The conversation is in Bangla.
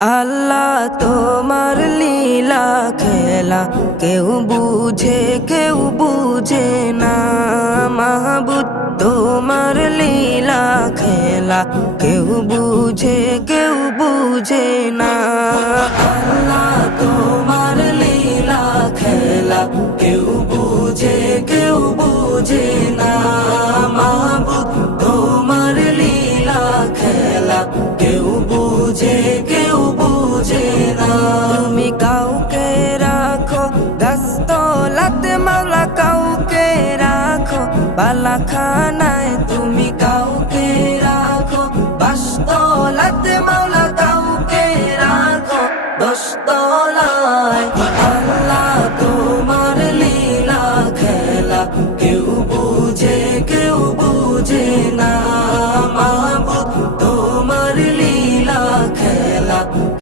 আল্লাহ তোমার লীলা খেলা কেউ বুঝে না। মাহবুদ তোমার লীলা খেলা কেউ বুঝে না। আল্লাহ তোমার লীলা খেলা কেউ বুঝে না। মাহবুদ তোমার লীলা খেলা কেউ বুঝে না। তুমি কাউকে রাখো গাছতলাতে মাওলা, কাউকে রাখো বালাখান